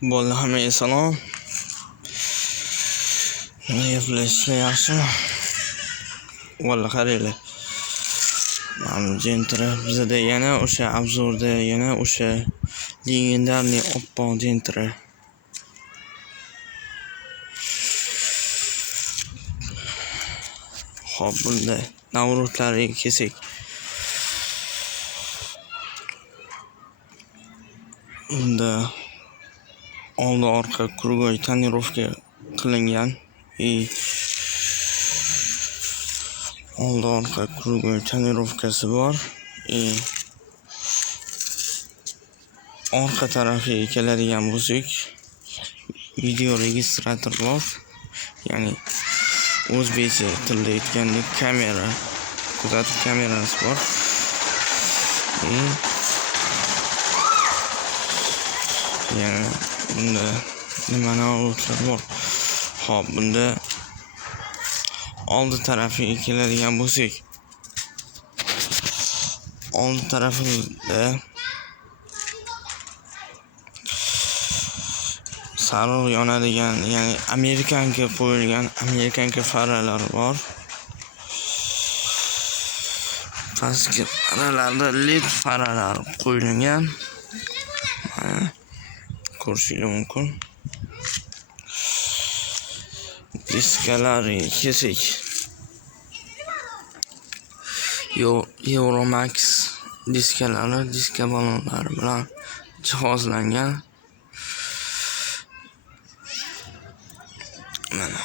Bo'ldi, hammaga salom. Nima yaxshimi? Valla qaranglar. Mana jentra bizda yana o'sha obzorda yana o'sha legendarniy oppoq jentra. Xo'p, bunda navrotlariga kelsak. Bunda oldi orqa krugoy tonirovka qilingan. Oldi orqa krugoy tonirovkasi bor. Orqa tarafiga keladigan bo'lsak, video registrator bor. Ya'ni o'zbekcha tilda aytganda kamera, kuzatuv kamerasi bor. Yana bunda nima o'tlar bor? Xo'p, bunda oldi tarafiga keladigan bo'lsak, oldi tarafida sariq yonadigan, ya'ni amerikanka qo'yilgan amerikanka faralar bor. Pastki faralarda led faralar qo'yilgan. Ko'rishingiz mumkin. Diskalari kelsak, Euromax diskalari, diska balonlari bilan jihozlangan. Mana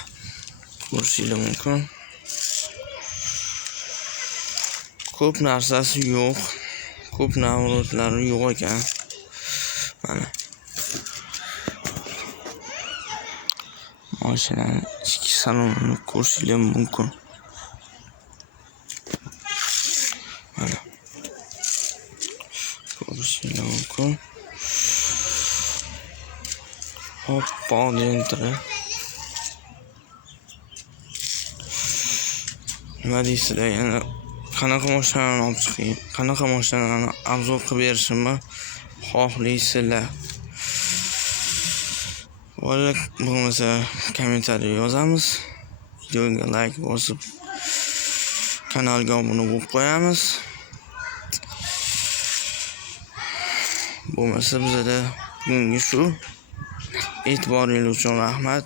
ko'rishingiz mumkin. Ko'p narsasi yo'q. Ko'p navrotlari yo'q ekan. Mana mashinaning ichki salonini ko'rishingiz mumkin. Mana ko'rishingiz mumkin. Oppoq jentra. Nima deysizlar, yana qanaqa mashinani olib chiqing, qanaqa mashinani obzor qilib berishimni xohlaysizlar? Valla bo'lmasa kommentariy yozamiz. Videoga like bosib, kanalga obuna bo'lib qo'yamiz. Bo'lmasa bizda bugungi shu. E'tiboringiz uchun rahmat.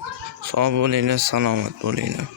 Sog' bo'linglar, salomat bo'linglar.